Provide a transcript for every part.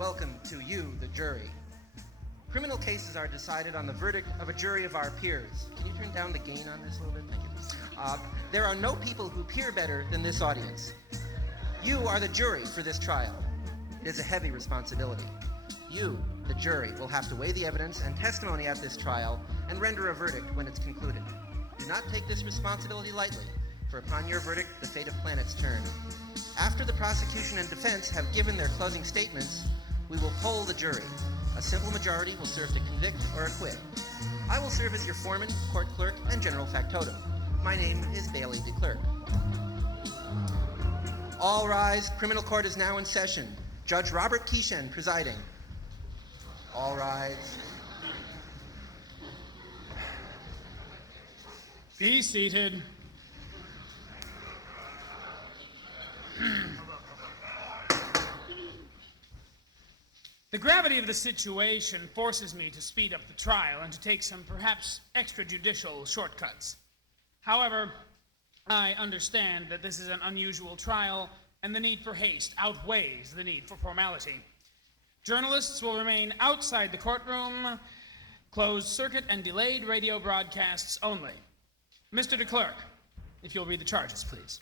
welcome to you, the jury. Criminal cases are decided on the verdict of a jury of our peers. Can you turn down the gain on this a little bit? Thank you. There are no people who peer better than this audience. You are the jury for this trial. It is a heavy responsibility. You, the jury, will have to weigh the evidence and testimony at this trial and render a verdict when it's concluded. Do not take this responsibility lightly, for upon your verdict, the fate of planets turn. After the prosecution and defense have given their closing statements, we will poll the jury. A simple majority will serve to convict or acquit. I will serve as your foreman, court clerk, and general factotum. My name is Bailey DeClerc. All rise. Criminal court is now in session. Judge Robert Keeshan presiding. All rise. Be seated. The gravity of the situation forces me to speed up the trial and to take some perhaps extrajudicial shortcuts. However, I understand that this is an unusual trial and the need for haste outweighs the need for formality. Journalists will remain outside the courtroom, closed circuit and delayed radio broadcasts only. Mr. DeClerc, if you'll read the charges, please.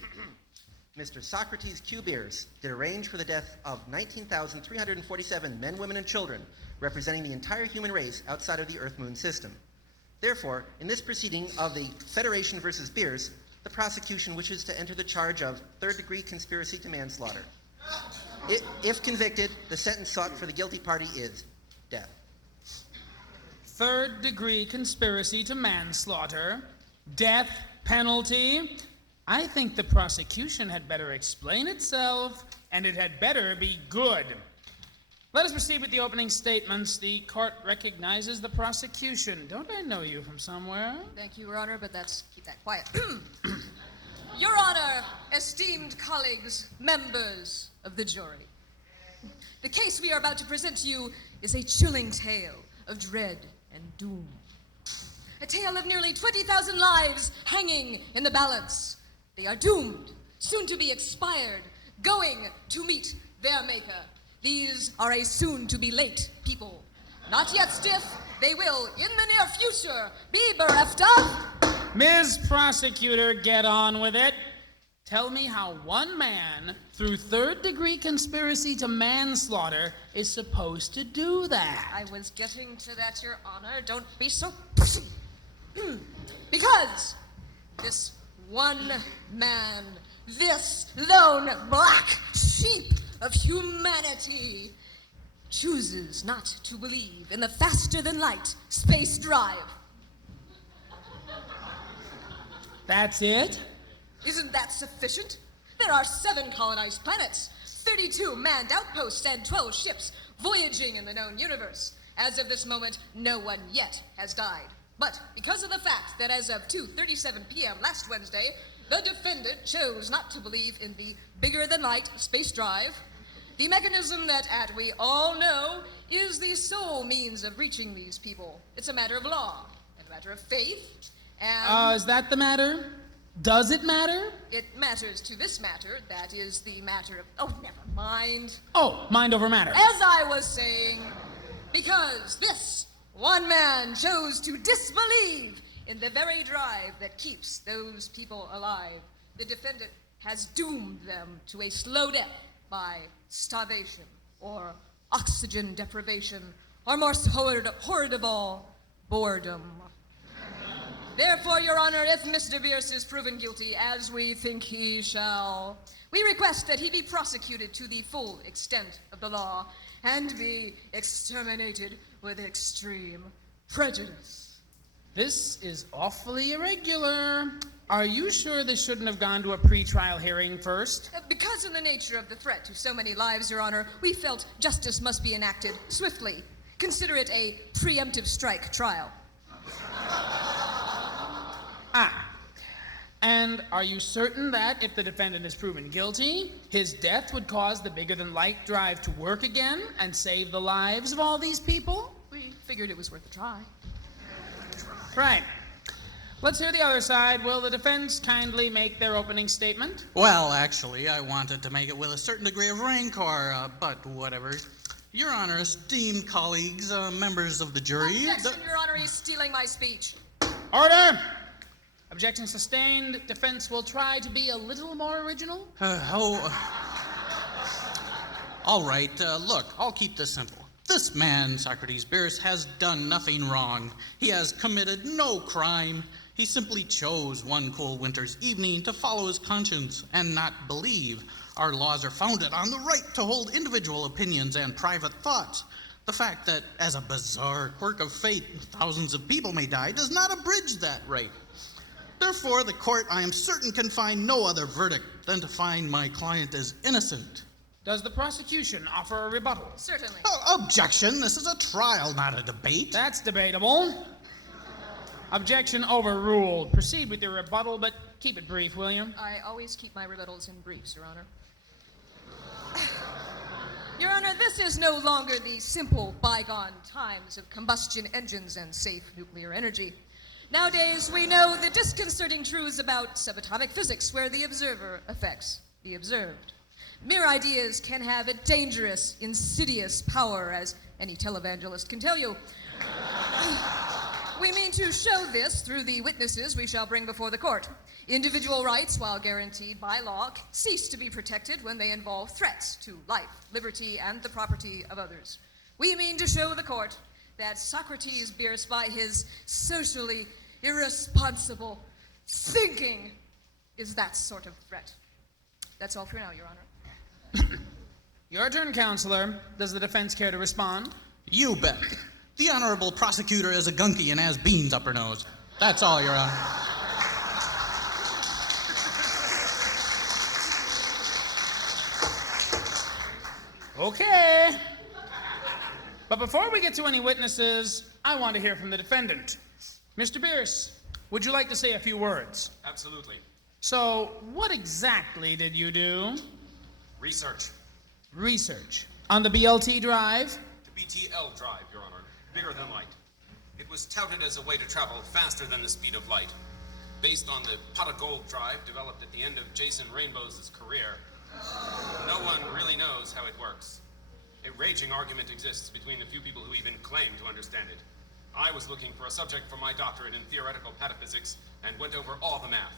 Mr. Socrates Q. Beers did arrange for the death of 19,347 men, women, and children, representing the entire human race outside of the Earth-Moon system. Therefore, in this proceeding of the Federation versus Beers, the prosecution wishes to enter the charge of third-degree conspiracy to manslaughter. If convicted, the sentence sought for the guilty party is death. Third-degree conspiracy to manslaughter, death penalty. I think the prosecution had better explain itself, and it had better be good. Let us proceed with the opening statements. The court recognizes the prosecution. Don't I know you from somewhere? Thank you, Your Honor, but keep that quiet. Your Honor, esteemed colleagues, members of the jury. The case we are about to present to you is a chilling tale of dread and doom. A tale of nearly 20,000 lives hanging in the balance. They are doomed, soon to be expired, going to meet their maker. These are a soon-to-be-late people. Not yet stiff, they will, in the near future, be bereft of... Ms. Prosecutor, get on with it. Tell me how one man, through third-degree conspiracy to manslaughter, is supposed to do that. I was getting to that, Your Honor. Don't be so pushy. Because this one man, this lone black sheep of humanity, chooses not to believe in the faster-than-light space drive. That's it? Isn't that sufficient? There are 7 colonized planets, 32 manned outposts, and 12 ships voyaging in the known universe. As of this moment, no one yet has died. But because of the fact that as of 2:37 p.m. last Wednesday, the defendant chose not to believe in the bigger-than-light space drive, the mechanism that, as we all know, is the sole means of reaching these people. It's a matter of law, and a matter of faith, and... Is that the matter? Does it matter? It matters to this matter. That is the matter of... Oh, never mind. Oh, mind over matter. As I was saying, because this one man chose to disbelieve in the very drive that keeps those people alive. The defendant has doomed them to a slow death by starvation or oxygen deprivation or more horrid of all, boredom. Therefore, Your Honor, if Mr. Bierce is proven guilty, as we think he shall, we request that he be prosecuted to the full extent of the law and be exterminated with extreme prejudice. This is awfully irregular. Are you sure this shouldn't have gone to a pre-trial hearing first? Because in the nature of the threat to so many lives, Your Honor, we felt justice must be enacted swiftly. Consider it a preemptive strike trial. And are you certain that if the defendant is proven guilty, his death would cause the bigger-than-light drive to work again and save the lives of all these people? We figured it was worth a try. Right. Let's hear the other side. Will the defense kindly make their opening statement? Well, actually, I wanted to make it with a certain degree of rancor, but whatever. Your Honor, esteemed colleagues, members of the jury. Objection, Your Honor, he's stealing my speech. Order! Objection sustained. Defense will try to be a little more original. All right, look, I'll keep this simple. This man, Socrates Bierce, has done nothing wrong. He has committed no crime. He simply chose one cool winter's evening to follow his conscience and not believe. Our laws are founded on the right to hold individual opinions and private thoughts. The fact that, as a bizarre quirk of fate, thousands of people may die does not abridge that right. Therefore, the court, I am certain, can find no other verdict than to find my client as innocent. Does the prosecution offer a rebuttal? Certainly. Objection. This is a trial, not a debate. That's debatable. Objection overruled. Proceed with your rebuttal, but keep it brief, will you? I always keep my rebuttals in briefs, Your Honor. Your Honor, this is no longer the simple bygone times of combustion engines and safe nuclear energy. Nowadays, we know the disconcerting truths about subatomic physics, where the observer affects the observed. Mere ideas can have a dangerous, insidious power, as any televangelist can tell you. We mean to show this through the witnesses we shall bring before the court. Individual rights, while guaranteed by law, cease to be protected when they involve threats to life, liberty, and the property of others. We mean to show the court that Socrates Bierce, by his socially irresponsible thinking, is that sort of threat. That's all for now, Your Honor. Your turn, counselor. Does the defense care to respond? You bet. The honorable prosecutor is a gunky and has beans up her nose. That's all, Your Honor. Okay. But before we get to any witnesses, I want to hear from the defendant. Mr. Bierce, would you like to say a few words? Absolutely. So, what exactly did you do? Research. Research. On the BLT drive? The BTL drive, Your Honor. Bigger than light. It was touted as a way to travel faster than the speed of light. Based on the pot of gold drive developed at the end of Jason Rainbow's career, no one really knows how it works. A raging argument exists between the few people who even claim to understand it. I was looking for a subject for my doctorate in theoretical pataphysics and went over all the math.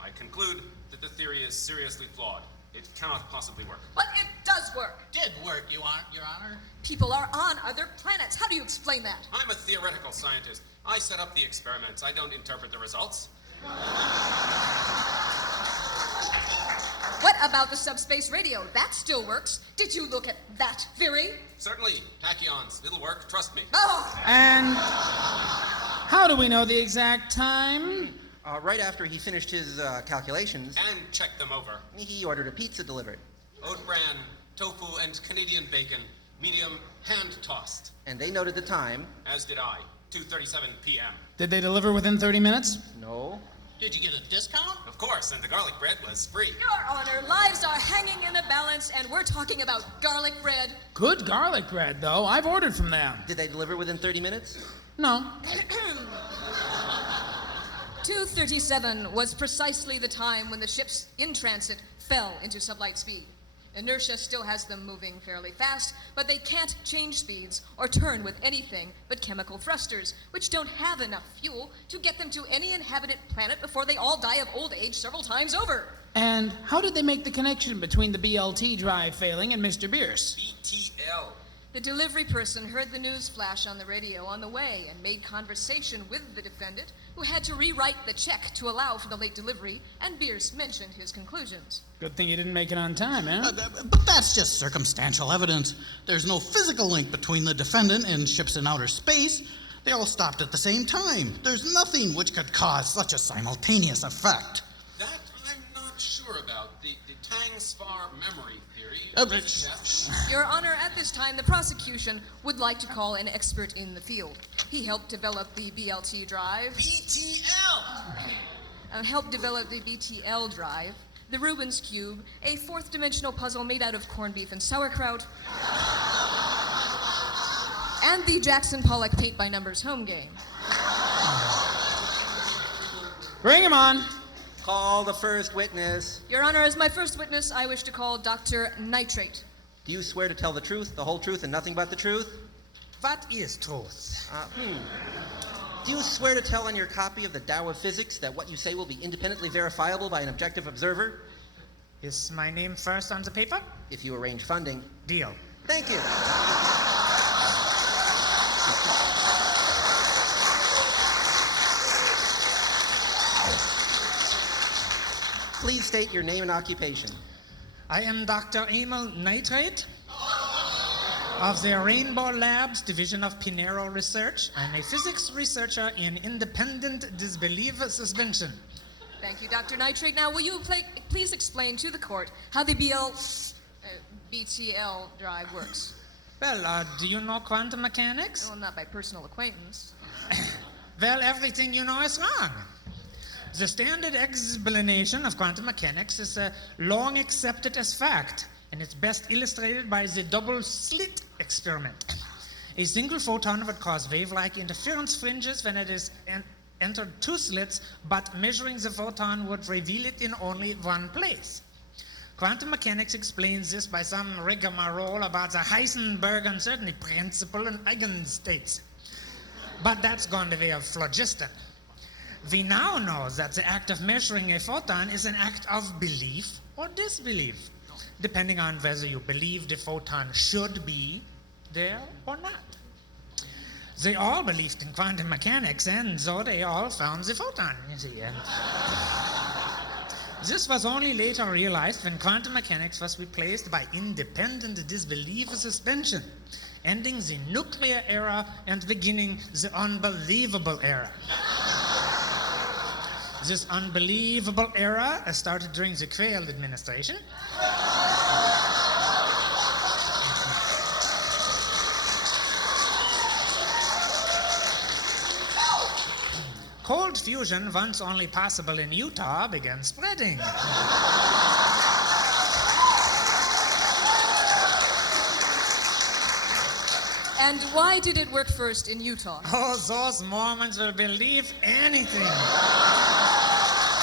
I conclude that the theory is seriously flawed. It cannot possibly work. But it does work. Did work, Your Honor. People are on other planets. How do you explain that? I'm a theoretical scientist. I set up the experiments. I don't interpret the results. What about the subspace radio? That still works. Did you look at that theory? Certainly. Tachyons. It'll work. Trust me. Oh! And how do we know the exact time? Right after he finished his calculations, And check them over. he ordered a pizza delivered. Oat bran, tofu, and Canadian bacon, medium, hand-tossed. And they noted the time. As did I. 2:37 p.m. Did they deliver within 30 minutes? No. Did you get a discount? Of course, and the garlic bread was free. Your Honor, lives are hanging in the balance, and we're talking about garlic bread. Good garlic bread, though. I've ordered from them. Did they deliver within 30 minutes? No. 2:37 was precisely the time when the ships in transit fell into sublight speed. Inertia still has them moving fairly fast, but they can't change speeds or turn with anything but chemical thrusters, which don't have enough fuel to get them to any inhabited planet before they all die of old age several times over. And how did they make the connection between the BLT drive failing and Mr. Bierce? BTL. The delivery person heard the news flash on the radio on the way and made conversation with the defendant, who had to rewrite the check to allow for the late delivery, and Bierce mentioned his conclusions. Good thing you didn't make it on time, eh? But that's just circumstantial evidence. There's no physical link between the defendant and ships in outer space. They all stopped at the same time. There's nothing which could cause such a simultaneous effect. That I'm not sure about. The Tang-Svar memory theory. Yes. Your Honor, at this time, the prosecution would like to call an expert in the field. He helped develop the BLT drive. BTL! Helped develop the BTL drive, the Rubik's Cube, a fourth-dimensional puzzle made out of corned beef and sauerkraut, and the Jackson Pollock paint-by-numbers home game. Bring him on. Call the first witness. Your Honor, as my first witness, I wish to call Dr. Nitrate. Do you swear to tell the truth, the whole truth, and nothing but the truth? What is truth? Do you swear to tell on your copy of the Tao of Physics that what you say will be independently verifiable by an objective observer? Is my name first on the paper? If you arrange funding. Deal. Thank you. Please state your name and occupation. I am Dr. Emil Nitrate of the Rainbow Labs Division of Pinero Research. I'm a physics researcher in independent disbelief suspension. Thank you, Dr. Nitrate. Now, will you please explain to the court how the BTL drive works? Well, do you know quantum mechanics? Well, not by personal acquaintance. Well, everything you know is wrong. The standard explanation of quantum mechanics is long accepted as fact, and it's best illustrated by the double slit experiment. A single photon would cause wave-like interference fringes when it is entered two slits, but measuring the photon would reveal it in only one place. Quantum mechanics explains this by some rigmarole about the Heisenberg uncertainty principle and eigenstates. But that's gone the way of phlogiston. We now know that the act of measuring a photon is an act of belief or disbelief, depending on whether you believe the photon should be there or not. They all believed in quantum mechanics, and so they all found the photon, you see. And this was only later realized when quantum mechanics was replaced by independent disbelief suspension, ending the nuclear era and beginning the unbelievable era. This unbelievable era started during the Quayle administration. Cold fusion, once only possible in Utah, began spreading. And why did it work first in Utah? Oh, those Mormons will believe anything.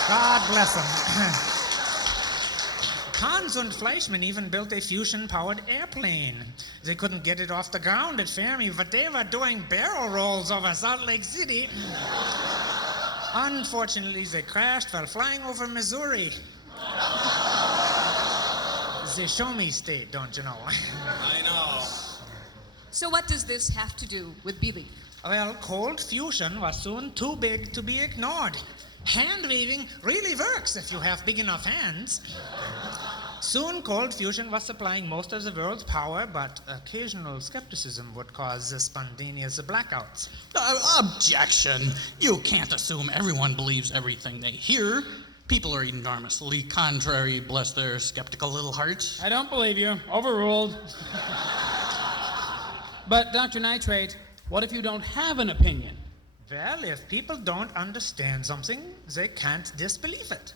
God bless them. Hans und Fleischmann even built a fusion-powered airplane. They couldn't get it off the ground at Fermi, but they were doing barrel rolls over Salt Lake City. Unfortunately, they crashed while flying over Missouri. The show-me state, don't you know? I know. So what does this have to do with belief? Well, cold fusion was soon too big to be ignored. Hand-waving really works if you have big enough hands. Soon, cold fusion was supplying most of the world's power, but occasional skepticism would cause spontaneous blackouts. Objection! You can't assume everyone believes everything they hear. People are enormously contrary, bless their skeptical little hearts. I don't believe you. Overruled. But, Dr. Nitrate, what if you don't have an opinion? Well, if people don't understand something, they can't disbelieve it.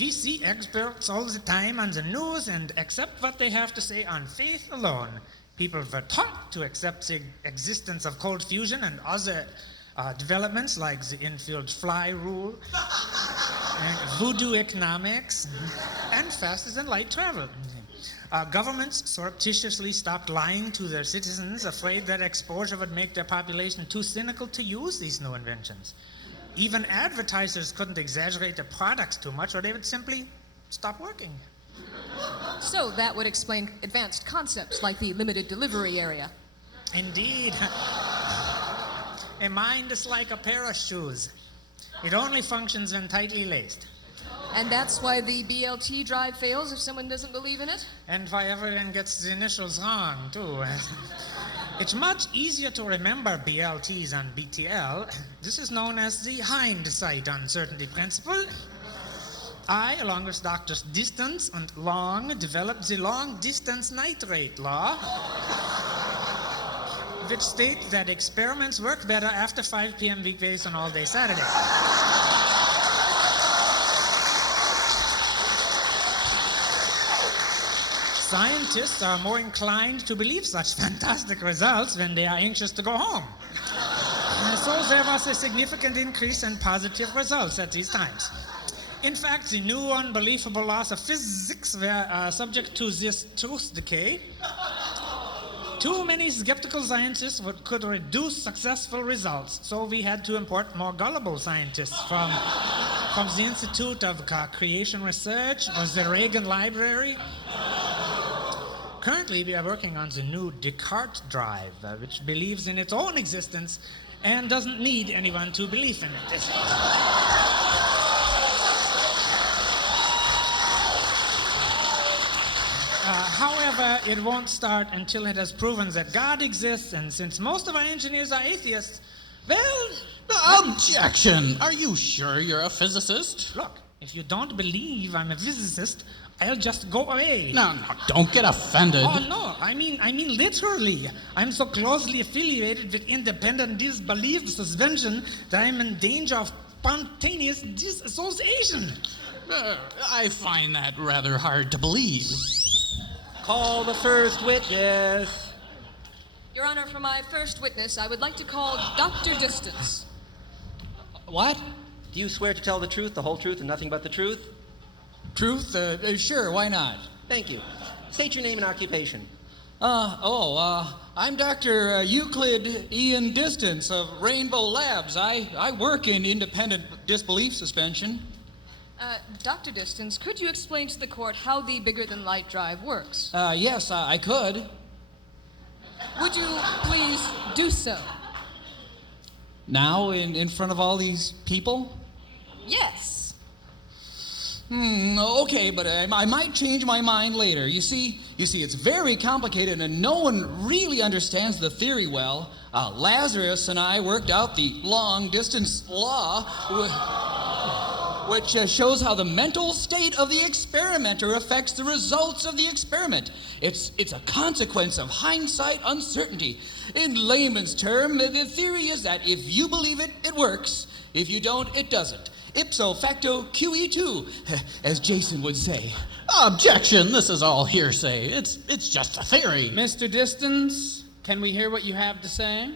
We see experts all the time on the news and accept what they have to say on faith alone. People were taught to accept the existence of cold fusion and other developments like the infield fly rule, and voodoo economics, and faster than light travel. Governments surreptitiously stopped lying to their citizens, afraid that exposure would make their population too cynical to use these new inventions. Even advertisers couldn't exaggerate their products too much, or they would simply stop working. So that would explain advanced concepts like the limited delivery area. Indeed. A mind is like a pair of shoes. It only functions when tightly laced. And that's why the BLT drive fails if someone doesn't believe in it? And why everyone gets the initials wrong, too. It's much easier to remember BLTs and BTL. This is known as the hindsight uncertainty principle. I, along with Drs. Distance and Long, developed the long-distance nitrate law, which states that experiments work better after 5 p.m. weekdays on all-day Saturday. Scientists are more inclined to believe such fantastic results when they are anxious to go home. So there was a significant increase in positive results at these times. In fact, the new unbelievable laws of physics were subject to this truth decay. Too many skeptical scientists could reduce successful results, so we had to import more gullible scientists from the Institute of Creation Research or the Reagan Library. Currently, we are working on the new Descartes drive, which believes in its own existence and doesn't need anyone to believe in it. However, it won't start until it has proven that God exists, and since most of our engineers are atheists, well... Objection! Are you sure you're a physicist? Look, if you don't believe I'm a physicist, I'll just go away. No, don't get offended. Oh, no, I mean literally. I'm so closely affiliated with independent disbelief suspension that I'm in danger of spontaneous disassociation. I find that rather hard to believe. Call the first witness. Your Honor, for my first witness, I would like to call Dr. Distance. What? Do you swear to tell the truth, the whole truth, and nothing but the truth? Truth? Sure, why not? Thank you. State your name and occupation. I'm Dr. Euclid Ian Distance of Rainbow Labs. I work in independent disbelief suspension. Dr. Distance, could you explain to the court how the bigger-than-light drive works? Yes, I could. Would you please do so? Now, in front of all these people? Yes. Okay, but I might change my mind later. You see, it's very complicated and no one really understands the theory well. Lazarus and I worked out the long-distance law, which shows how the mental state of the experimenter affects the results of the experiment. It's a consequence of hindsight uncertainty. In layman's term, the theory is that if you believe it, it works. If you don't, it doesn't. Ipso facto QE2, as Jason would say. Objection! This is all hearsay. It's just a theory. Mr. Distance, can we hear what you have to say?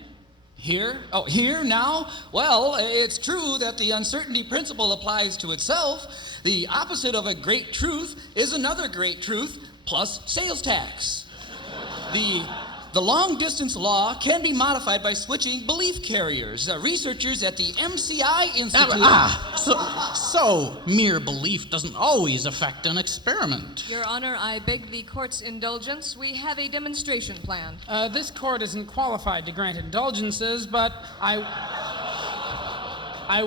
Here? Oh, here now? Well, it's true that the uncertainty principle applies to itself. The opposite of a great truth is another great truth plus sales tax. The long-distance law can be modified by switching belief carriers. Researchers at the MCI Institute... So mere belief doesn't always affect an experiment. Your Honor, I beg the court's indulgence. We have a demonstration planned. This court isn't qualified to grant indulgences, but I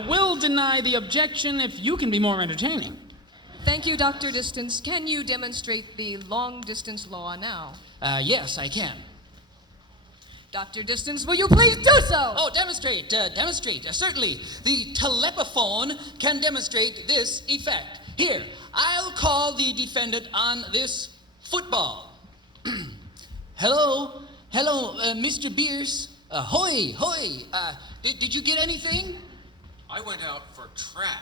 will deny the objection if you can be more entertaining. Thank you, Dr. Distance. Can you demonstrate the long-distance law now? Yes, I can. Dr. Distance, will you please do so? Oh, demonstrate. Certainly. The telepaphone can demonstrate this effect. Here, I'll call the defendant on this football. Hello, Mr. Bierce. Hoy. Did you get anything? I went out for track.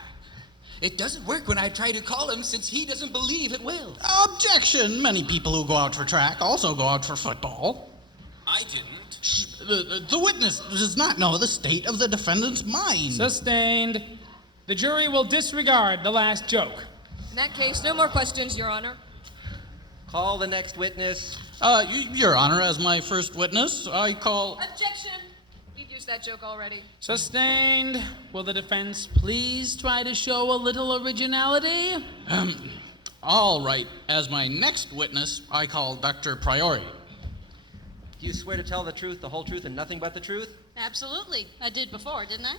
It doesn't work when I try to call him since he doesn't believe it will. Objection! Many people who go out for track also go out for football. I didn't. The witness does not know the state of the defendant's mind. Sustained. The jury will disregard the last joke. In that case, no more questions, Your Honor. Call the next witness. Your Honor, as my first witness, I call... Objection! You've used that joke already. Sustained. Will the defense please try to show a little originality? All right. As my next witness, I call Dr. Priori. Do you swear to tell the truth, the whole truth, and nothing but the truth? Absolutely. I did before, didn't I?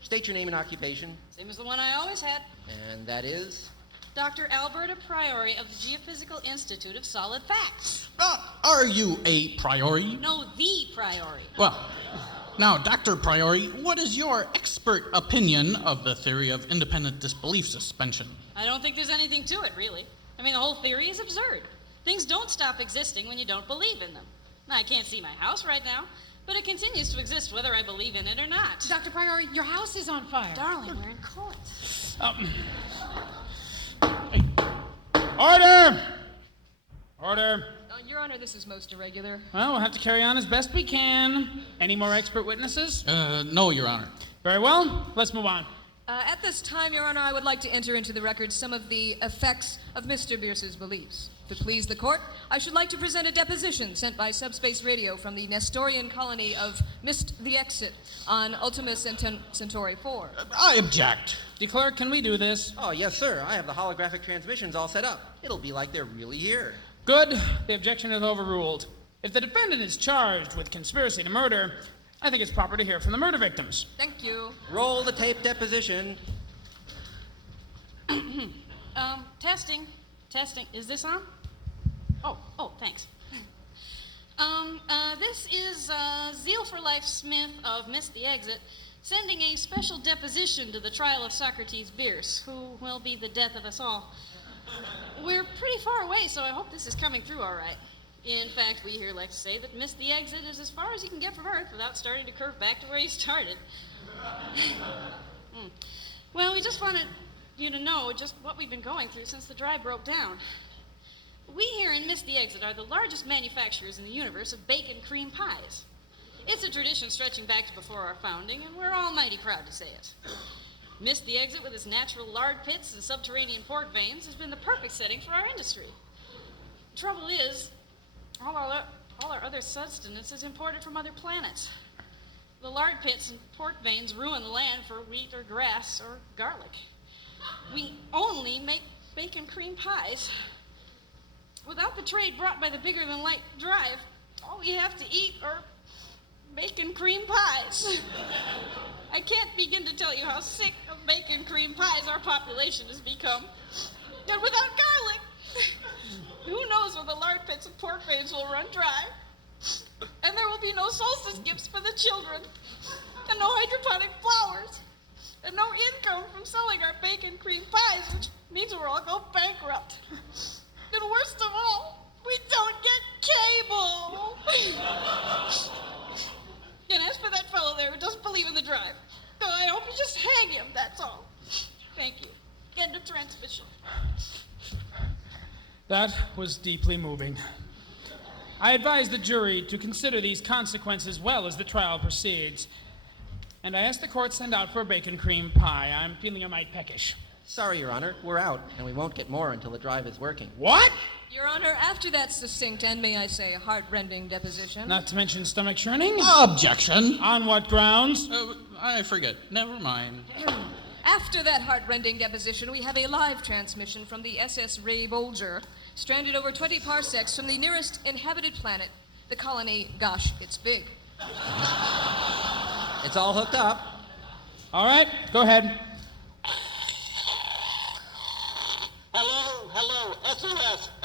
State your name and occupation. Same as the one I always had. And that is? Dr. Alberta Priori of the Geophysical Institute of Solid Facts. Are you a Priori? No, the Priori. Well, now, Dr. Priori, what is your expert opinion of the theory of independent disbelief suspension? I don't think there's anything to it, really. I mean, the whole theory is absurd. Things don't stop existing when you don't believe in them. Now, I can't see my house right now, but it continues to exist whether I believe in it or not. Dr. Priori, your house is on fire. Darling, we're in court. Order! Order. Your Honor, this is most irregular. Well, we'll have to carry on as best we can. Any more expert witnesses? No, Your Honor. Very well. Let's move on. At this time, Your Honor, I would like to enter into the record some of the effects of Mr. Bierce's beliefs. To please the court, I should like to present a deposition sent by Subspace Radio from the Nestorian colony of Missed the Exit on Ultima Centauri 4. I object. Declare, can we do this? Oh, yes, sir. I have the holographic transmissions all set up. It'll be like they're really here. Good. The objection is overruled. If the defendant is charged with conspiracy to murder, I think it's proper to hear from the murder victims. Thank you. Roll the tape deposition. Testing. Testing. Is this on? Oh, thanks. This is Zeal for Life Smith of Miss the Exit sending a special deposition to the trial of Socrates Bierce, who will be the death of us all. We're pretty far away, so I hope this is coming through all right. In fact, we here like to say that Miss the Exit is as far as you can get from Earth without starting to curve back to where you started. Well, we just wanted you to know just what we've been going through since the drive broke down. We here in Miss the Exit are the largest manufacturers in the universe of bacon cream pies. It's a tradition stretching back to before our founding, and we're all mighty proud to say it. Miss the Exit, with its natural lard pits and subterranean pork veins, has been the perfect setting for our industry. Trouble is, all our other sustenance is imported from other planets. The lard pits and pork veins ruin the land for wheat or grass or garlic. We only make bacon cream pies. Without the trade brought by the bigger-than-light drive, all we have to eat are bacon cream pies. I can't begin to tell you how sick of bacon cream pies our population has become. And without garlic, who knows when the lard pits and pork veins will run dry. And there will be no solstice gifts for the children, and no hydroponic flowers, and no income from selling our bacon cream pies, which means we'll all go bankrupt. And worst of all, we don't get cable. And as for that fellow there who doesn't believe in the drive, I hope you just hang him, that's all. Thank you. End of transmission. That was deeply moving. I advise the jury to consider these consequences well as the trial proceeds. And I ask the court send out for a bacon cream pie. I'm feeling a mite peckish. Sorry, Your Honor. We're out, and we won't get more until the drive is working. What? Your Honor, after that succinct and, may I say, heart-rending deposition... Not to mention stomach churning? Objection. On what grounds? I forget. Never mind. After that heart-rending deposition, we have a live transmission from the SS Ray Bolger, stranded over 20 parsecs from the nearest inhabited planet, the colony Gosh, It's Big. It's all hooked up. All right, go ahead. Hello,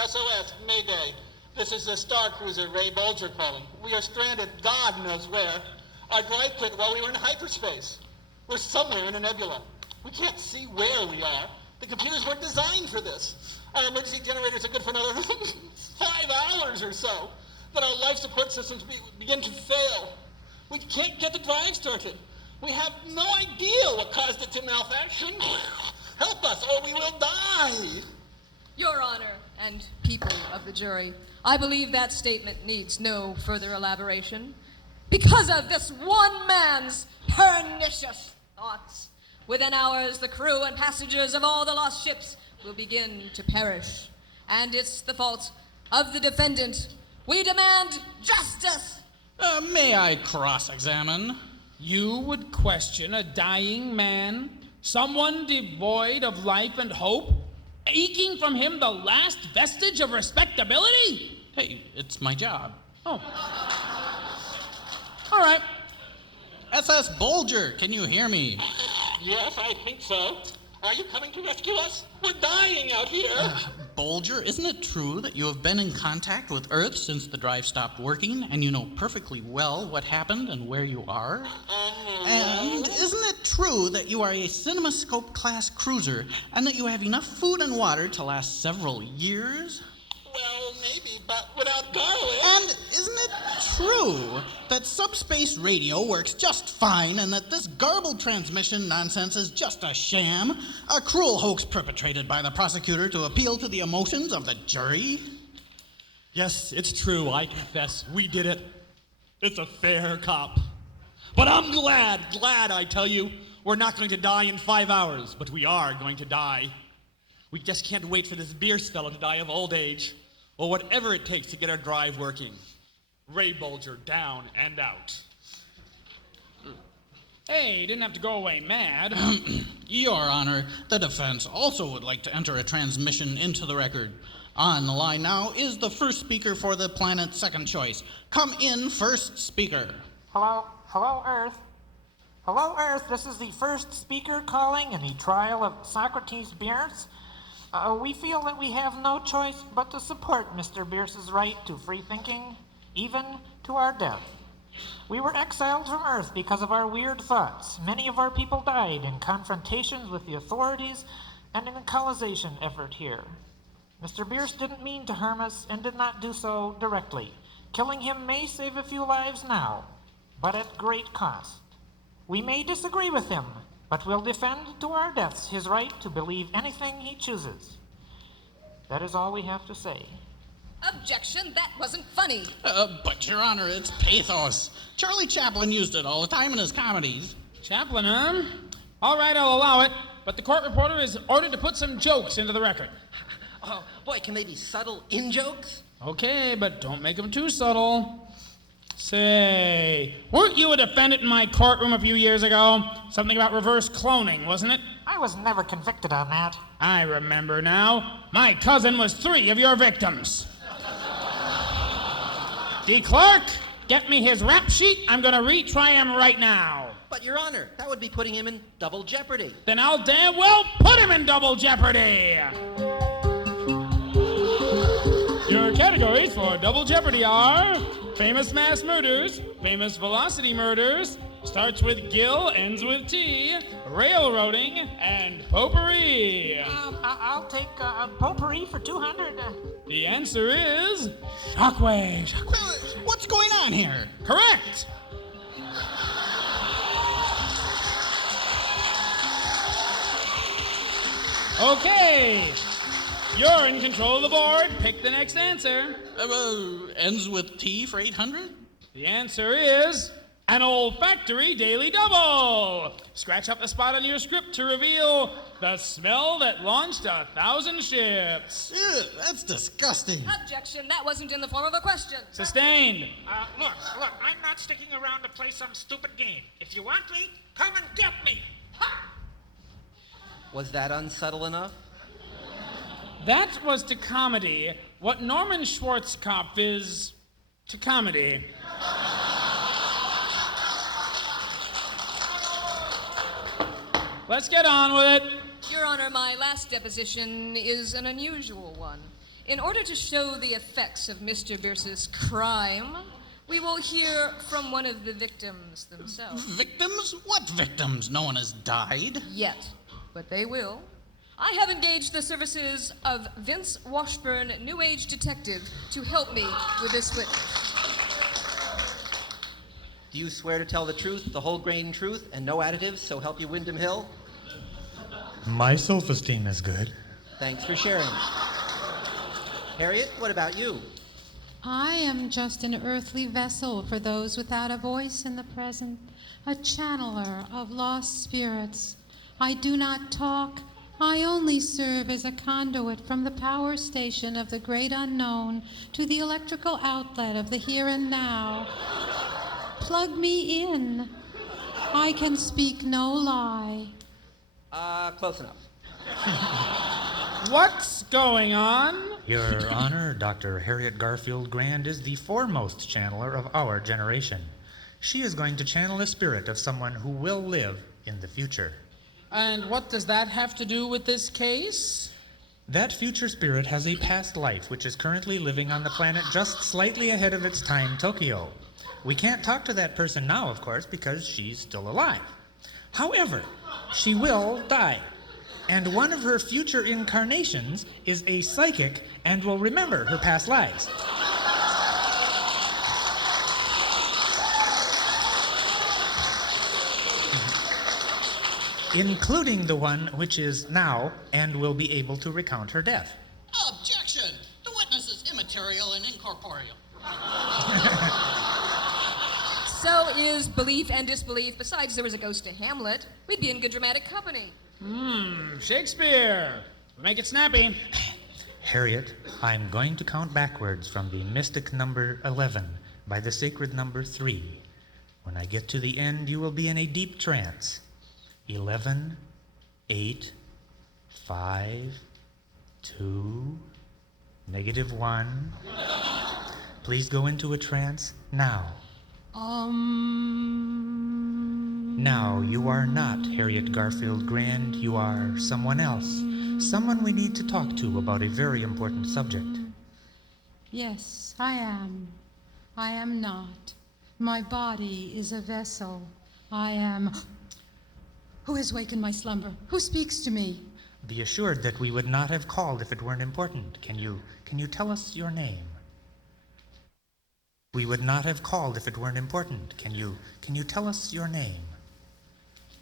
SOS, Mayday. This is the Star Cruiser Ray Bolger calling. We are stranded God knows where. Our drive quit while we were in hyperspace. We're somewhere in a nebula. We can't see where we are. The computers weren't designed for this. Our emergency generators are good for another 5 hours or so. But our life support systems begin to fail. We can't get the drive started. We have no idea what caused it to malfunction. Help us or we will die. Your Honor and people of the jury, I believe that statement needs no further elaboration. Because of this one man's pernicious thoughts, within hours the crew and passengers of all the lost ships will begin to perish. And it's the fault of the defendant. We demand justice. May I cross-examine? You would question a dying man, someone devoid of life and hope, aching from him the last vestige of respectability? Hey, it's my job. Oh. All right. SS Bolger, can you hear me? Yes, I think so. Are you coming to rescue us? We're dying out here. Bolger, isn't it true that you have been in contact with Earth since the drive stopped working, and you know perfectly well what happened and where you are? And isn't it true that you are a CinemaScope-class cruiser, and that you have enough food and water to last several years? Well, maybe, but without garlic. And isn't it true that subspace radio works just fine and that this garbled transmission nonsense is just a sham? A cruel hoax perpetrated by the prosecutor to appeal to the emotions of the jury? Yes, it's true, I confess. We did it. It's a fair cop. But I'm glad, I tell you, We're not going to die in 5 hours, but we are going to die. We just can't wait for this Bierce fellow to die of old age, or whatever it takes to get our drive working. Ray Bulger down and out. Hey, you didn't have to go away mad. Your Honor, the defense also would like to enter a transmission into the record. On the line now is the first speaker for the planet's second choice. Come in, first speaker. Hello, Earth. Hello, Earth. This is the first speaker calling in the trial of Socrates Bierce. We feel that we have no choice but to support Mr. Bierce's right to free thinking, even to our death. We were exiled from Earth because of our weird thoughts. Many of our people died in confrontations with the authorities and in a colonization effort here. Mr. Bierce didn't mean to harm us and did not do so directly. Killing him may save a few lives now, but at great cost. We may disagree with him, but we'll defend to our deaths his right to believe anything he chooses. That is all we have to say. Objection, that wasn't funny. But, Your Honor, it's pathos. Charlie Chaplin used it all the time in his comedies. Chaplin, huh? All right, I'll allow it, but the court reporter is ordered to put some jokes into the record. Oh, boy, can they be subtle in-jokes? Okay, but don't make them too subtle. Say, weren't you a defendant in my courtroom a few years ago? Something about reverse cloning, wasn't it? I was never convicted on that. I remember now. My cousin was 3 of your victims. D. Clark, get me his rap sheet. I'm going to retry him right now. But, Your Honor, that would be putting him in double jeopardy. Then I'll damn well put him in double jeopardy. Your categories for double jeopardy are famous mass murders, famous velocity murders, starts with Gill, ends with T, railroading, and potpourri. I'll take potpourri for 200. The answer is Shockwave. What's going on here? Correct. Okay. You're in control of the board. Pick the next answer. Ends with T for 800? The answer is an olfactory daily double. Scratch up the spot on your script to reveal the smell that launched 1,000 ships. Ew, that's disgusting. Objection, that wasn't in the form of a question. Sustained. Look, I'm not sticking around to play some stupid game. If you want me, come and get me. Ha! Was that unsubtle enough? That was to comedy what Norman Schwarzkopf is to comedy. Let's get on with it. Your Honor, my last deposition is an unusual one. In order to show the effects of Mr. Bierce's crime, we will hear from one of the victims themselves. Victims? What victims? No one has died. Yet, but they will. I have engaged the services of Vince Washburn, New Age detective, to help me with this witness. Do you swear to tell the truth, the whole grain truth, and no additives, so help you Wyndham Hill? My self-esteem is good. Thanks for sharing. Harriet, what about you? I am just an earthly vessel for those without a voice in the present, a channeler of lost spirits. I do not talk. I only serve as a conduit from the power station of the great unknown to the electrical outlet of the here and now. Plug me in. I can speak no lie. Close enough. What's going on? Your Honor, Dr. Harriet Garfield Grand is the foremost channeler of our generation. She is going to channel a spirit of someone who will live in the future. And what does that have to do with this case? That future spirit has a past life which is currently living on the planet just slightly ahead of its time, Tokyo. We can't talk to that person now, of course, because she's still alive. However, she will die. And one of her future incarnations is a psychic and will remember her past lives. Including the one which is now and will be able to recount her death. Objection! The witness is immaterial and incorporeal. So is belief and disbelief. Besides, there was a ghost to Hamlet. We'd be in good dramatic company. Shakespeare. Make it snappy. Harriet, I'm going to count backwards from the mystic number 11 by the sacred number 3. When I get to the end, you will be in a deep trance. 11, 8, 5, 2, -1. Please go into a trance now. Now, you are not Harriet Garfield Grand. You are someone else. Someone we need to talk to about a very important subject. Yes, I am. I am not. My body is a vessel. I am. Who has wakened my slumber? Who speaks to me? Be assured that we would not have called if it weren't important. Can you tell us your name? We would not have called if it weren't important. Can you tell us your name?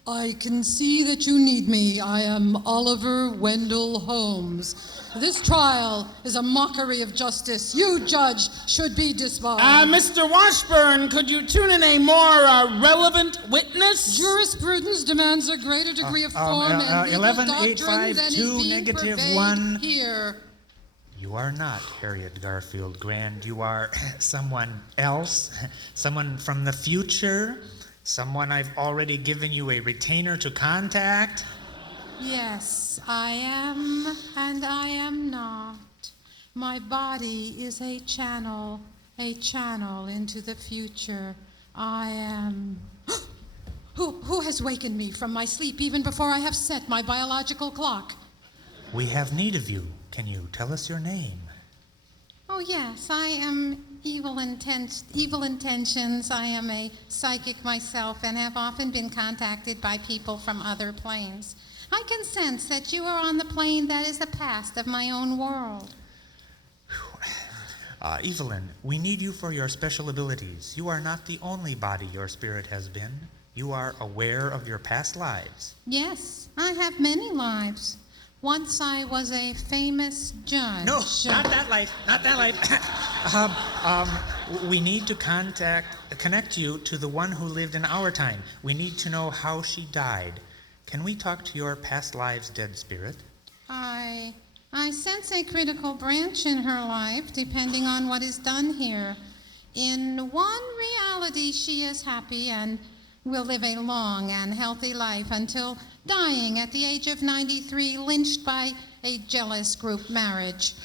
I can see that you need me. I am Oliver Wendell Holmes. This trial is a mockery of justice. You, judge, should be disbarred. Mr. Washburn, could you tune in a more relevant witness? Jurisprudence demands a greater degree of form and legal 11, doctrine 8, 5, than 2, is being purveyed -1. here. You are not Harriet Garfield Grand. You are someone else, someone from the future, someone I've already given you a retainer to contact. Yes, I am, and I am not. My body is a channel into the future. I am. Who has wakened me from my sleep even before I have set my biological clock? We have need of you. Can you tell us your name? Oh, yes, I am evil intentions. I am a psychic myself and have often been contacted by people from other planes. I can sense that you are on the plane that is the past of my own world. Evelyn, we need you for your special abilities. You are not the only body your spirit has been. You are aware of your past lives. Yes, I have many lives. Once I was a famous judge. No, not that life, not that life. We need to connect you to the one who lived in our time. We need to know how she died. Can we talk to your past lives' dead spirit? I sense a critical branch in her life, depending on what is done here. In one reality, she is happy and will live a long and healthy life until dying at the age of 93, lynched by a jealous group marriage.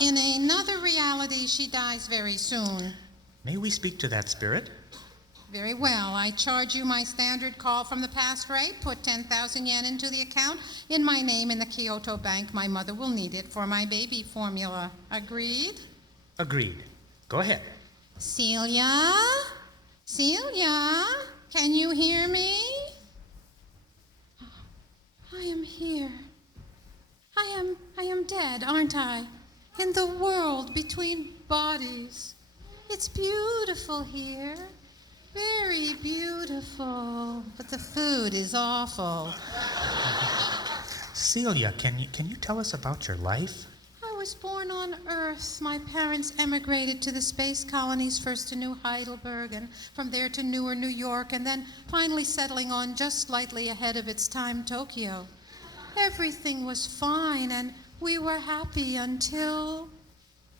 In another reality, she dies very soon. May we speak to that spirit? Very well. I charge you my standard call from the past rate. Put 10,000 yen into the account in my name in the Kyoto Bank. My mother will need it for my baby formula. Agreed? Agreed. Go ahead. Celia? Celia? Can you hear me? I am here. I am dead, aren't I? In the world between bodies. It's beautiful here. Very beautiful. But the food is awful. Celia, can you tell us about your life? I was born on Earth. My parents emigrated to the space colonies, first to New Heidelberg, and from there to newer New York, and then finally settling on just slightly ahead of its time, Tokyo. Everything was fine, and we were happy until...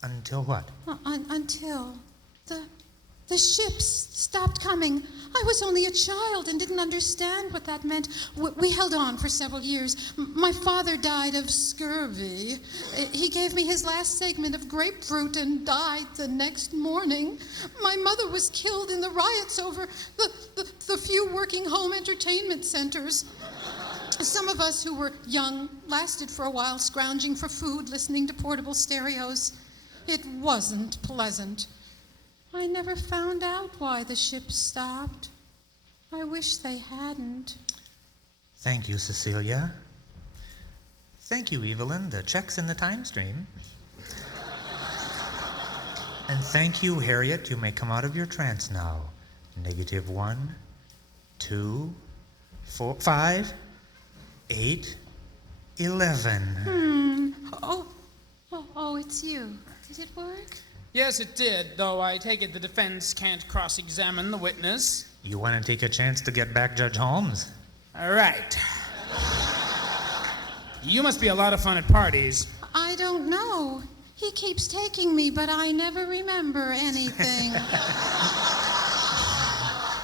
Until what? Until the ships stopped coming. I was only a child and didn't understand what that meant. We held on for several years. My father died of scurvy. He gave me his last segment of grapefruit and died the next morning. My mother was killed in the riots over the few working home entertainment centers. Some of us who were young lasted for a while, scrounging for food, listening to portable stereos. It wasn't pleasant. I never found out why the ships stopped. I wish they hadn't. Thank you, Cecilia. Thank you, Evelyn. The check's in the time stream. And thank you, Harriet. You may come out of your trance now. -1, 2, 4, 5, 8, 11. Oh, it's you. Did it work? Yes, it did, though I take it the defense can't cross-examine the witness. You want to take a chance to get back Judge Holmes? All right. You must be a lot of fun at parties. I don't know. He keeps taking me, but I never remember anything.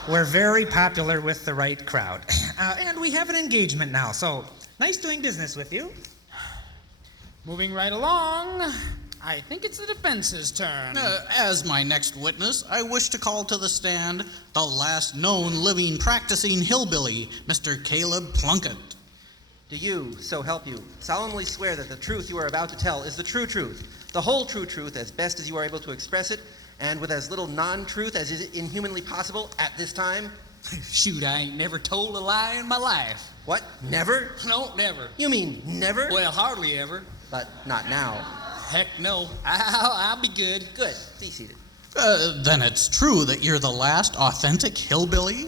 We're very popular with the right crowd. And we have an engagement now, so nice doing business with you. Moving right along, I think it's the defense's turn. As my next witness, I wish to call to the stand the last known living practicing hillbilly, Mr. Caleb Plunkett. Do you, so help you, solemnly swear that the truth you are about to tell is the true truth, the whole true truth as best as you are able to express it, and with as little non-truth as is inhumanly possible at this time? Shoot, I ain't never told a lie in my life. What? Never? No, never. You mean never? Well, hardly ever. But not now. Heck no. I'll be good. Good. Be seated. Then it's true that you're the last authentic hillbilly?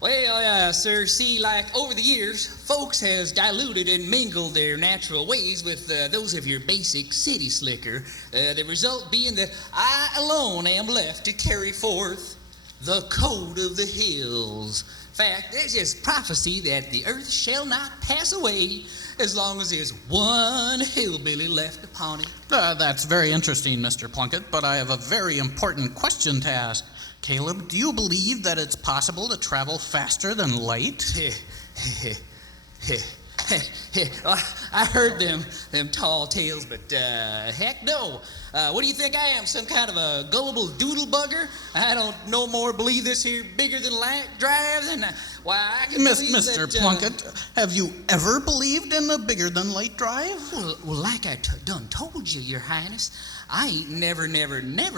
Well, sir, see, like, over the years, folks has diluted and mingled their natural ways with those of your basic city slicker, the result being that I alone am left to carry forth the code of the hills. Fact, there's just prophecy that the earth shall not pass away as long as there's one hillbilly left upon it. That's very interesting, Mr. Plunkett, but I have a very important question to ask. Caleb, do you believe that it's possible to travel faster than light? I heard them tall tales, but heck no. What do you think I am, some kind of a gullible doodle bugger? I don't no more believe this here bigger than light drive than why I can believe Mr. that, Plunkett, have you ever believed in a bigger than light drive? Well, like I done told you, Your Highness, I ain't never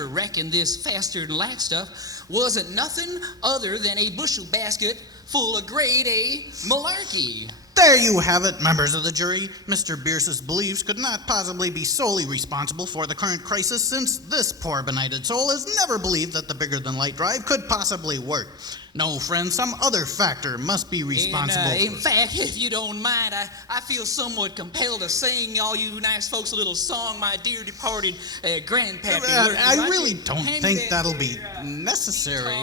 reckoned this faster than light stuff wasn't nothing other than a bushel basket full of grade A malarkey. There you have it, members of the jury. Mr. Bierce's beliefs could not possibly be solely responsible for the current crisis, since this poor benighted soul has never believed that the bigger-than-light drive could possibly work. No, friend, some other factor must be responsible. In fact, if you don't mind, I feel somewhat compelled to sing all you nice folks a little song my dear departed grandpappy. I really don't think that'll be necessary.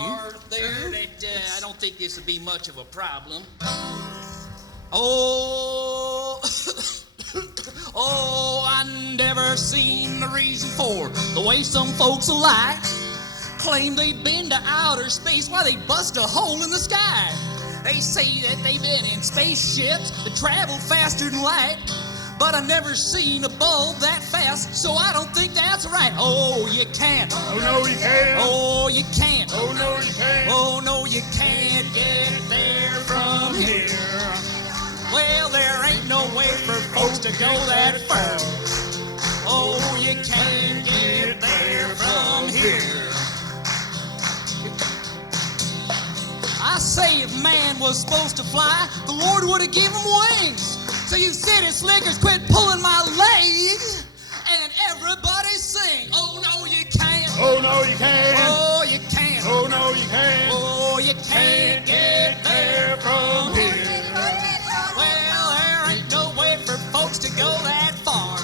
There, I don't think this would be much of a problem. Oh, I never seen the reason for the way some folks alike claim they've been to outer space while they bust a hole in the sky. They say that they've been in spaceships that travel faster than light, but I never seen a bulb that fast, so I don't think that's right. Oh, you can't. Oh, no, you can't. Oh, you can't. Oh, no, you can't. Oh, no, you can't get there from here. Well, there ain't no way for folks to go that far. Oh, you can't get there from here. I say if man was supposed to fly, the Lord would have given him wings. So you city slickers quit pulling my leg, and everybody sing. Oh, no, you can't. Oh, no, you can't. Oh, you can't. Oh, no, you can't. Oh, you can't get there from here. Well, there ain't no way for folks to go that far.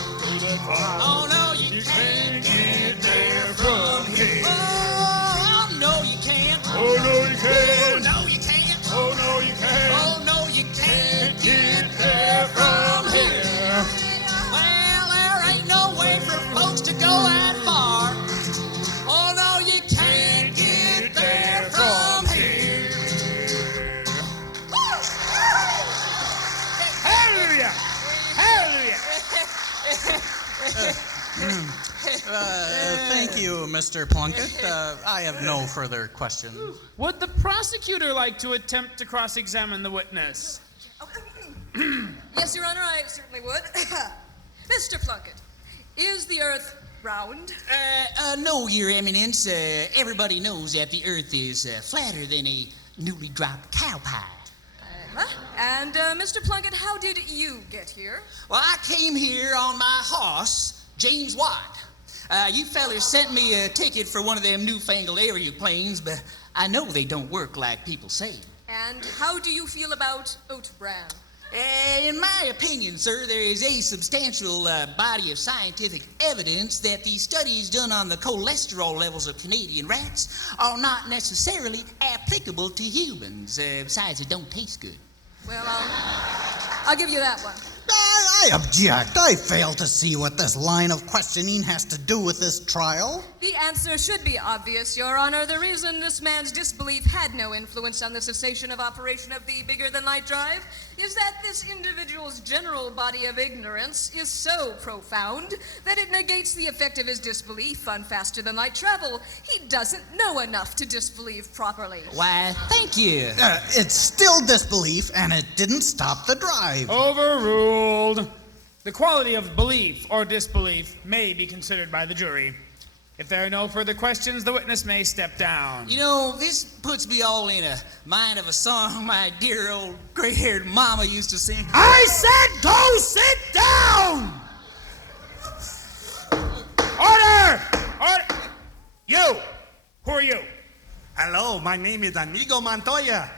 Oh, no, you can't get there from here. Oh, no, you can't. Oh, no, you can't. No, you can't. Oh, no, you can't. Oh, no, you can't get there from here. Well, there ain't no way for folks to go that far. Oh, no, you can't get there from here. Hallelujah! Hallelujah! Thank you, Mr. Plunkett. I have no further questions. Would the prosecutor like to attempt to cross-examine the witness? Yes, Your Honor, I certainly would. Mr. Plunkett, is the Earth round? No, Your Eminence. Everybody knows that the Earth is flatter than a newly dropped cow pie. And, Mr. Plunkett, how did you get here? Well, I came here on my horse, James Watt. You fellers sent me a ticket for one of them newfangled aeroplanes, but I know they don't work like people say. And how do you feel about oat bran? In my opinion, sir, there is a substantial body of scientific evidence that the studies done on the cholesterol levels of Canadian rats are not necessarily applicable to humans. Besides, it don't taste good. Well, I'll give you that one. I object. I fail to see what this line of questioning has to do with this trial. The answer should be obvious, Your Honor. The reason this man's disbelief had no influence on the cessation of operation of the bigger-than-light drive is that this individual's general body of ignorance is so profound that it negates the effect of his disbelief on faster-than-light travel. He doesn't know enough to disbelieve properly. Why, thank you. It's still disbelief, and it didn't stop the drive. Overruled. The quality of belief or disbelief may be considered by the jury. If there are no further questions, the witness may step down. You know, this puts me all in a mind of a song my dear old gray-haired mama used to sing. I said go sit down! Order! Order! You! Who are you? Hello, my name is Anigo Montoya.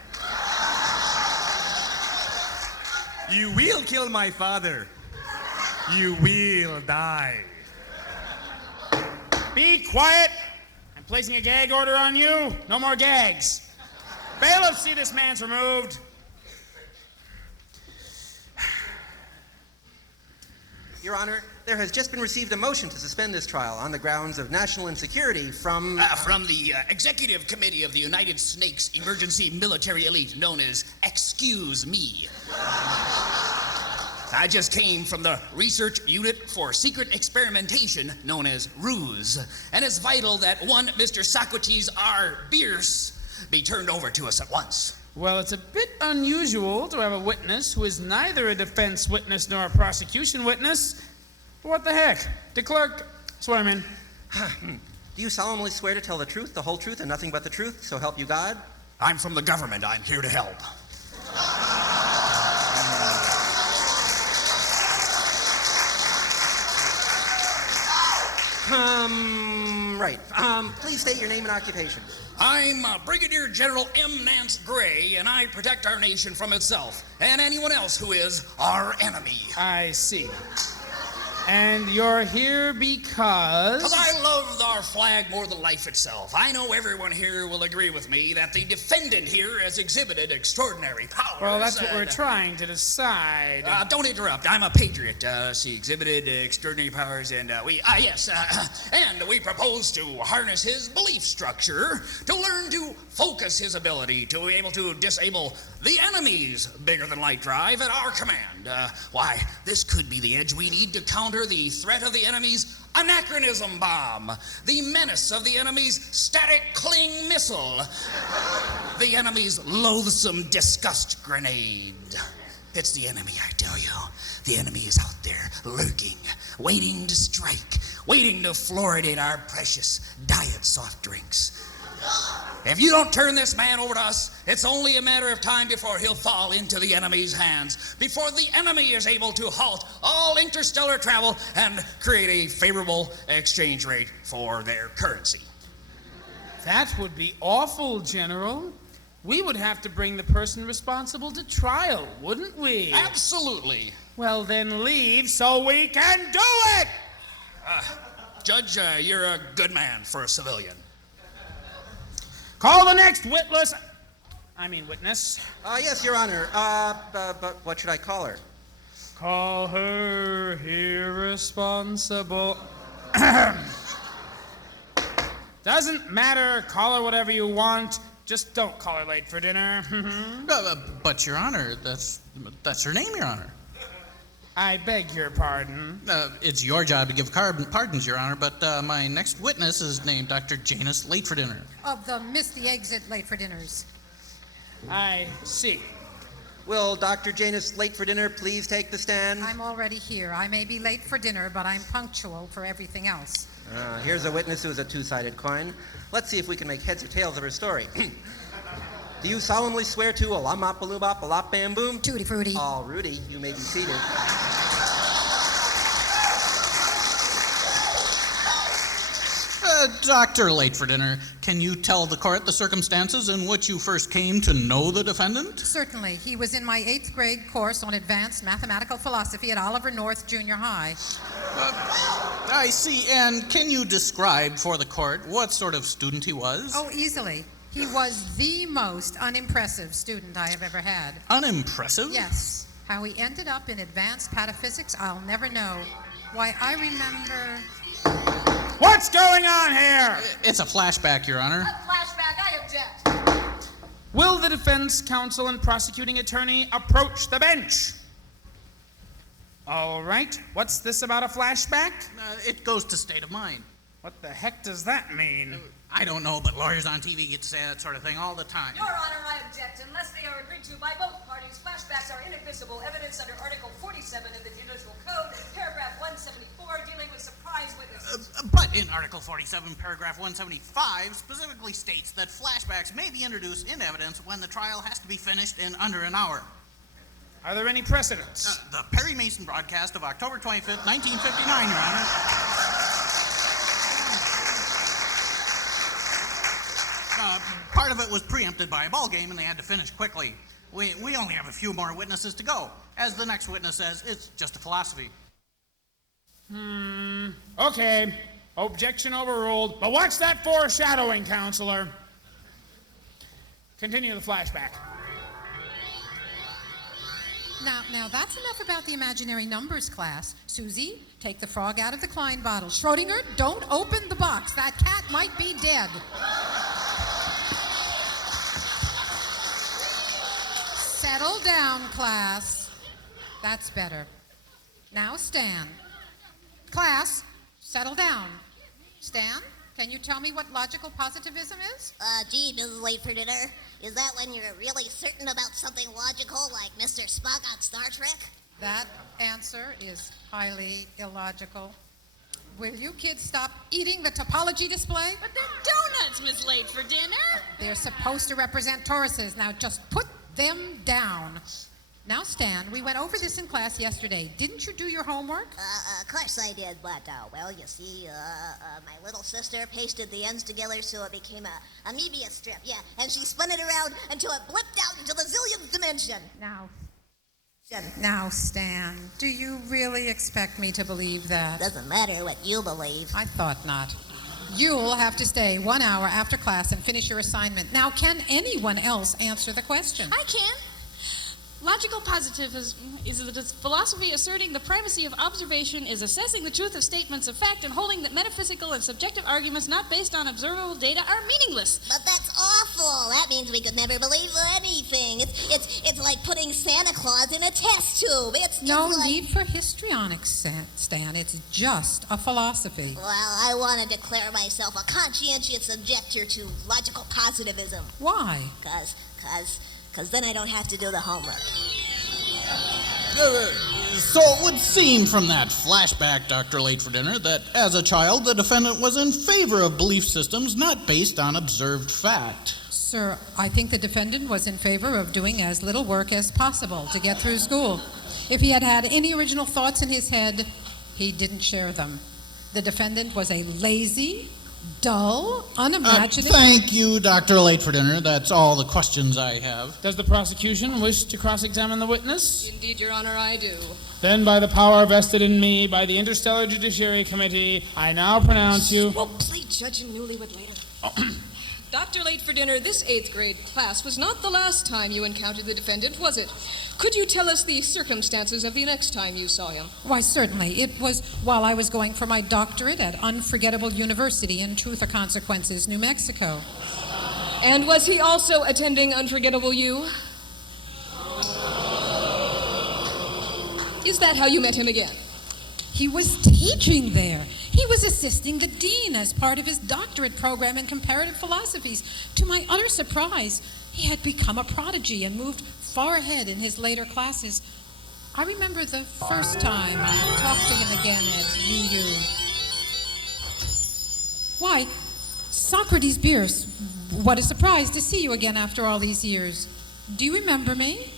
You will kill my father. You will die. Be quiet. I'm placing a gag order on you. No more gags. Bailiff, see this man's removed. Your Honor, there has just been received a motion to suspend this trial on the grounds of national insecurity from... From the Executive Committee of the United Snakes Emergency Military Elite, known as Excuse Me. I just came from the Research Unit for Secret Experimentation, known as RUSE, and it's vital that one Mr. Socrates R. Bierce be turned over to us at once. Well, it's a bit unusual to have a witness who is neither a defense witness nor a prosecution witness. What the heck? The clerk, swear him in. Do you solemnly swear to tell the truth, the whole truth, and nothing but the truth, so help you God? I'm from the government. I'm here to help. Right. Please state your name and occupation. I'm Brigadier General M. Nance Gray, and I protect our nation from itself and anyone else who is our enemy. I see. And you're here because... Because I love our flag more than life itself. I know everyone here will agree with me that the defendant here has exhibited extraordinary powers. Well, that's what we're trying to decide. Don't interrupt. I'm a patriot. She exhibited extraordinary powers, and and we propose to harness his belief structure to learn to focus his ability to be able to disable the enemy's bigger-than-light drive at our command. Why, this could be the edge we need to counter the threat of the enemy's anachronism bomb, the menace of the enemy's static cling missile, the enemy's loathsome disgust grenade. It's the enemy, I tell you. The enemy is out there, lurking, waiting to strike, waiting to fluoridate our precious diet soft drinks. If you don't turn this man over to us, it's only a matter of time before he'll fall into the enemy's hands, before the enemy is able to halt all interstellar travel and create a favorable exchange rate for their currency. That would be awful, General. We would have to bring the person responsible to trial, wouldn't we? Absolutely. Well, then leave so we can do it! Judge, you're a good man for a civilian. Call the next witness. Yes, Your Honor. But what should I call her? Call her irresponsible. Doesn't matter. Call her whatever you want. Just don't call her late for dinner. But, Your Honor, that's her name, Your Honor. I beg your pardon. It's your job to give pardons, Your Honor, but my next witness is named Dr. Janus Late for Dinner. Of the Miss the Exit Late for Dinners. I see. Will Dr. Janus Late for Dinner please take the stand? I'm already here. I may be late for dinner, but I'm punctual for everything else. Here's a witness who is a two-sided coin. Let's see if we can make heads or tails of her story. Do you solemnly swear to a lama palooba palap bam boom? Tutti frutti. All Rudy, you may be seated. Dr. Late for Dinner, Can you tell the court the circumstances in which you first came to know the defendant? Certainly. He was in my 8th grade course on advanced mathematical philosophy at Oliver North Junior High. I see. And can you describe for the court what sort of student he was? Oh, easily. He was the most unimpressive student I have ever had. Unimpressive? Yes. How he ended up in advanced pataphysics, I'll never know. Why, I remember... What's going on here? It's a flashback, Your Honor. A flashback, I object. Will the defense counsel and prosecuting attorney approach the bench? All right. What's this about a flashback? It goes to state of mind. What the heck does that mean? I don't know, but lawyers on TV get to say that sort of thing all the time. Your Honor, I object. Unless they are agreed to by both parties, flashbacks are inadmissible evidence under Article 47 of the Judicial Code, paragraph 174, dealing with surprise witnesses. But in Article 47, paragraph 175, specifically states that flashbacks may be introduced in evidence when the trial has to be finished in under an hour. Are there any precedents? The Perry Mason broadcast of October 25th, 1959, Your Honor. Part of it was preempted by a ball game, and they had to finish quickly. We only have a few more witnesses to go. As the next witness says, it's just a philosophy. Okay. Objection overruled. But what's that foreshadowing, counselor? Continue the flashback. Now that's enough about the imaginary numbers class. Susie, take the frog out of the Klein bottle. Schrodinger, don't open the box. That cat might be dead. Settle down, class. That's better. Now, Stan. Class, settle down. Stan, can you tell me what logical positivism is? Gee, Mrs. Late for Dinner, is that when you're really certain about something logical, like Mr. Spock on Star Trek? That answer is highly illogical. Will you kids stop eating the topology display? But they're donuts, Miss Late for Dinner. They're supposed to represent toruses. Now just put them down. Now, Stan, we went over this in class yesterday. Didn't you do your homework? Of course I did, but, well, you see, my little sister pasted the ends together so it became a Mobius strip, yeah, and she spun it around until it blipped out into the zillionth dimension. Now, Stan, do you really expect me to believe that? Doesn't matter what you believe. I thought not. You'll have to stay 1 hour after class and finish your assignment. Now, can anyone else answer the question? I can. Logical positivism is a philosophy asserting the primacy of observation is assessing the truth of statements of fact and holding that metaphysical and subjective arguments not based on observable data are meaningless. But that's awful. That means we could never believe anything. It's like putting Santa Claus in a test tube. It's no like... need for histrionics, Stan. It's just a philosophy. Well, I want to declare myself a conscientious objector to logical positivism. Why? Because then I don't have to do the homework. So it would seem from that flashback, Dr. Late for Dinner, that as a child, the defendant was in favor of belief systems not based on observed fact. Sir, I think the defendant was in favor of doing as little work as possible to get through school. If he had had any original thoughts in his head, he didn't share them. The defendant was a lazy, dull, unimaginative... Thank you, Dr. Late for Dinner. That's all the questions I have. Does the prosecution wish to cross-examine the witness? Indeed, Your Honor, I do. Then, by the power vested in me by the Interstellar Judiciary Committee, I now pronounce you... Well, play judge and newlywed later. Dr. Late for Dinner, this 8th grade class was not the last time you encountered the defendant, was it? Could you tell us the circumstances of the next time you saw him? Why, certainly. It was while I was going for my doctorate at Unforgettable University in Truth or Consequences, New Mexico. And was he also attending Unforgettable U? Is that how you met him again? He was teaching there. He was assisting the dean as part of his doctorate program in comparative philosophies. To my utter surprise, he had become a prodigy and moved far ahead in his later classes. I remember the first time I talked to him again at UU. Why, Socrates Bierce, what a surprise to see you again after all these years. Do you remember me?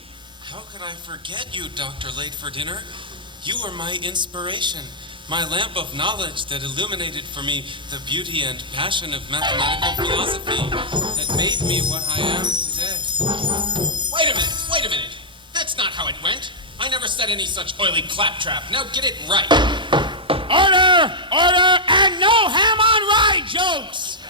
How could I forget you, Dr. Late for Dinner? You were my inspiration. my lamp of knowledge that illuminated for me the beauty and passion of mathematical philosophy that made me what I am today. Wait a minute. That's not how it went. I never said any such oily claptrap. Now get it right. Order! Order! And no ham-on-rye jokes!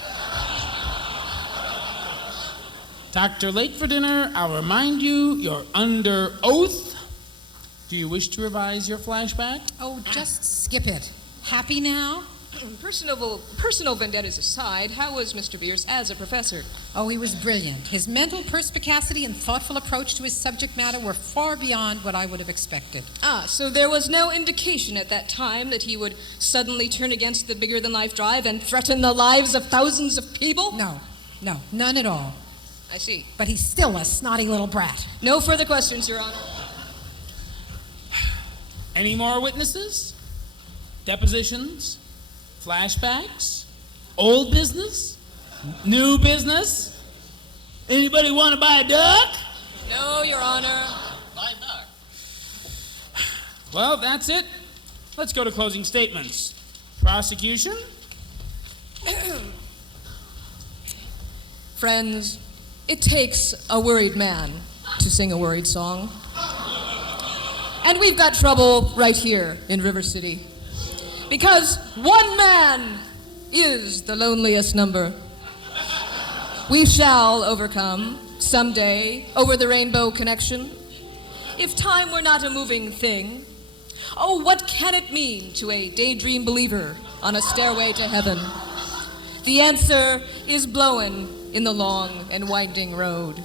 Dr. Late for dinner, I'll remind you, you're under oath. Do you wish to revise your flashback? Oh, just skip it. Happy now? Personal vendettas aside, how was Mr. Beers as a professor? Oh, he was brilliant. His mental perspicacity and thoughtful approach to his subject matter were far beyond what I would have expected. Ah, so there was no indication at that time that he would suddenly turn against the bigger-than-life drive and threaten the lives of thousands of people? No, none at all. I see. But he's still a snotty little brat. No further questions, Your Honor. Any more witnesses? Depositions? Flashbacks? Old business? New business? Anybody want to buy a duck? No, Your Honor. Buy a duck. Well, that's it. Let's go to closing statements. Prosecution? Friends, it takes a worried man to sing a worried song. And we've got trouble right here in River City. Because one man is the loneliest number. We shall overcome someday over the Rainbow Connection. If time were not a moving thing, oh, what can it mean to a daydream believer on a stairway to heaven? The answer is blowing in the long and winding road.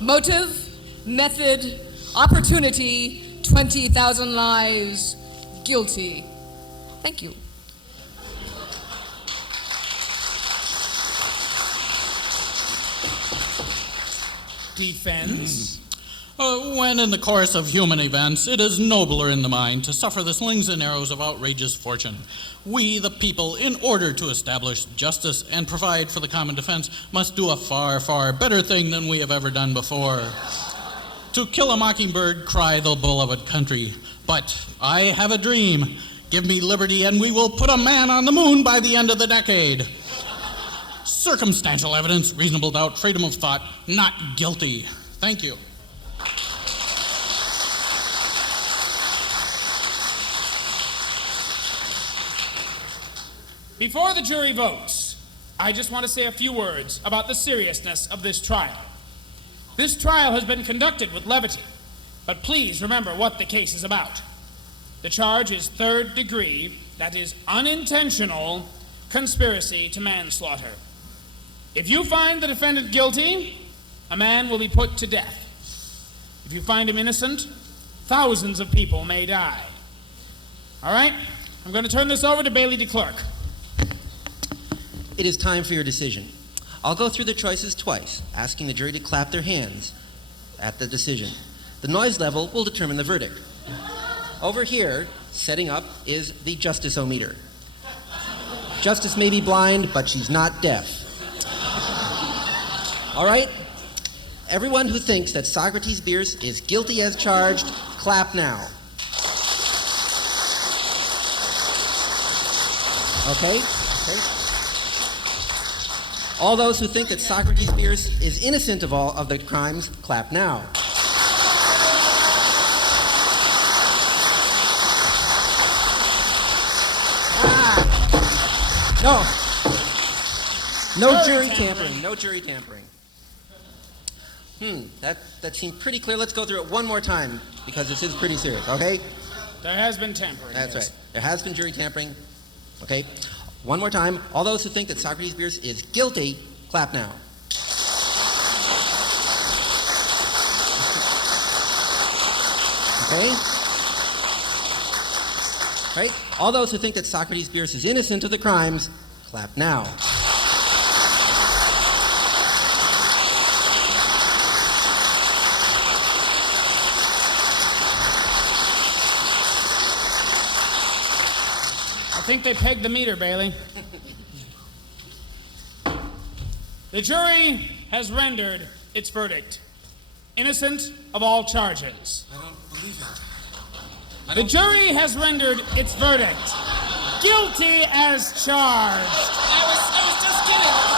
Motive, method, opportunity, 20,000 lives, guilty. Thank you. Defense? When in the course of human events, it is nobler in the mind to suffer the slings and arrows of outrageous fortune. We, the people, in order to establish justice and provide for the common defense, must do a far, far better thing than we have ever done before. To kill a mockingbird, cry the beloved country. But I have a dream. Give me liberty and we will put a man on the moon by the end of the decade. Circumstantial evidence, reasonable doubt, freedom of thought, not guilty. Thank you. Before the jury votes, I just want to say a few words about the seriousness of this trial. This trial has been conducted with levity, but please remember what the case is about. The charge is third degree, that is unintentional, conspiracy to manslaughter. If you find the defendant guilty, a man will be put to death. If you find him innocent, thousands of people may die. All right, I'm going to turn this over to Bailey DeClerk. It is time for your decision. I'll go through the choices twice, asking the jury to clap their hands at the decision. The noise level will determine the verdict. Over here, setting up, is the justice-o-meter. Justice may be blind, but she's not deaf. All right? Everyone who thinks that Socrates Bierce is guilty as charged, clap now. Okay? All those who think that Socrates Bierce is innocent of all of the crimes, clap now. No jury tampering. No jury tampering. That seemed pretty clear. Let's go through it one more time because this is pretty serious, okay? There has been tampering. That's yes. right. There has been jury tampering. Okay? One more time. All those who think that Socrates Bierce is guilty, clap now. Okay? Right? All those who think that Socrates Bierce is innocent of the crimes, clap now. I think they pegged the meter, Bailey. The jury has rendered its verdict. Innocent of all charges. I don't believe it. The jury has rendered its verdict. Guilty as charged. I was just kidding.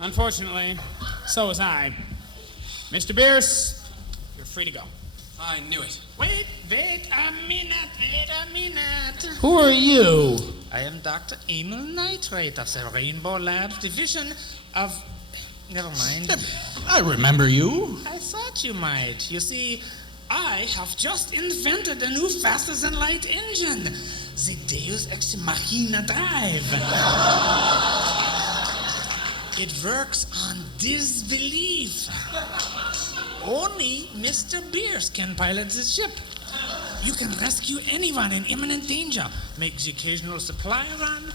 Unfortunately, so was I. Mr. Bierce, you're free to go. I knew it. Wait a minute. Who are you? I am Dr. Emil Nitrate of the Rainbow Labs division of... Never mind. I remember you. I thought you might. You see, I have just invented a new faster-than-light engine. The Deus Ex Machina drive. It works on disbelief. Only Mr. Bierce can pilot the ship. You can rescue anyone in imminent danger, make the occasional supply run,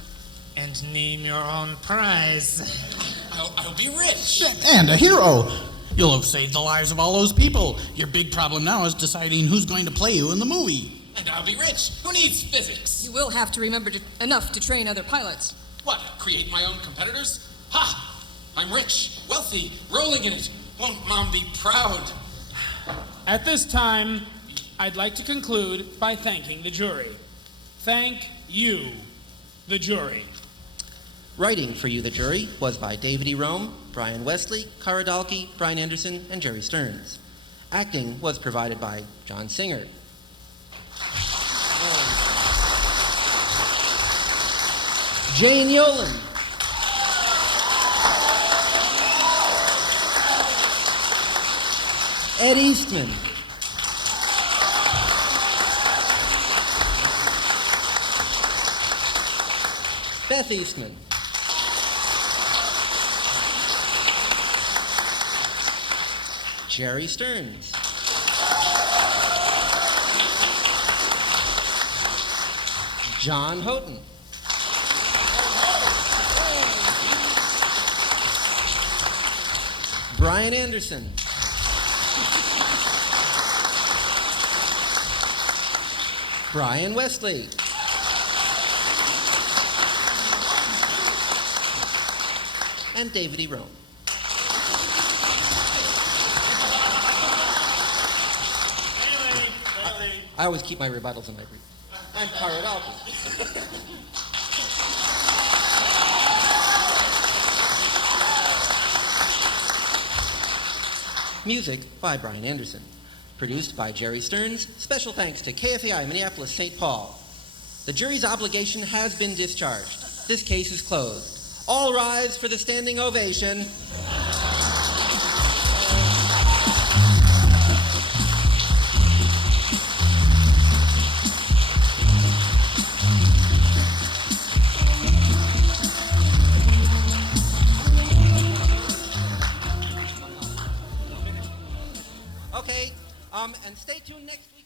and name your own prize. I'll be rich. And a hero. You'll have saved the lives of all those people. Your big problem now is deciding who's going to play you in the movie. And I'll be rich. Who needs physics? You will have to remember enough to train other pilots. What, create my own competitors? Ha! I'm rich, wealthy, rolling in it. Won't Mom be proud? At this time, I'd like to conclude by thanking the jury. Thank you, the jury. Writing for You, the Jury, was by David E. Rome, Brian Wesley, Cara Dalkey, Brian Anderson, and Jerry Stearns. Acting was provided by John Singer. Jane Yolen. Ed Eastman. Beth Eastman. Jerry Stearns. John Houghton. Brian Anderson. Brian Wesley. And David E. Rome. I always keep my rebuttals in my brief. I'm Cara Dalkey. Music by Brian Anderson. Produced by Jerry Stearns. Special thanks to KFAI Minneapolis, St. Paul. The jury's obligation has been discharged. This case is closed. All rise for the standing ovation. Okay, and stay tuned next week.